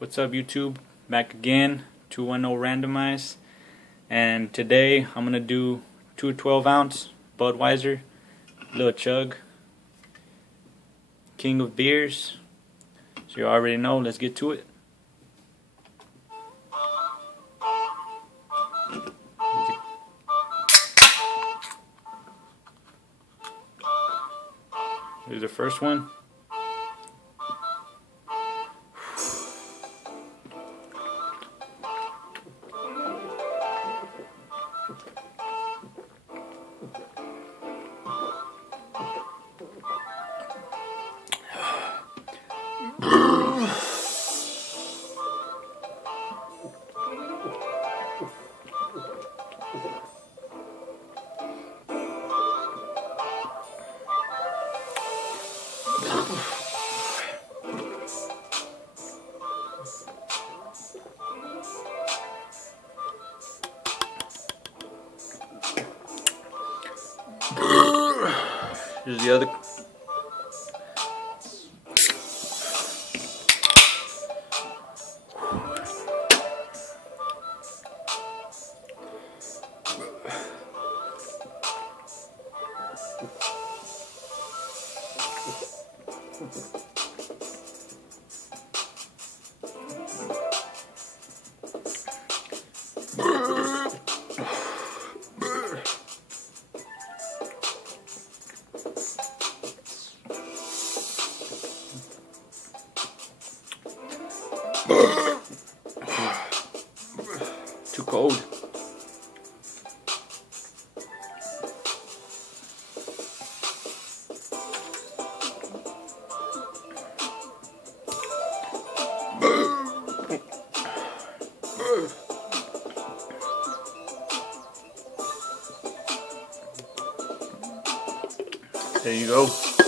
What's up, YouTube? Back again, 210 randomize, and today I'm gonna do two 12-ounce Budweiser, little chug, king of beers. So you already know. Let's get to it. Here's the first one. Here's the other. Too cold. There you go.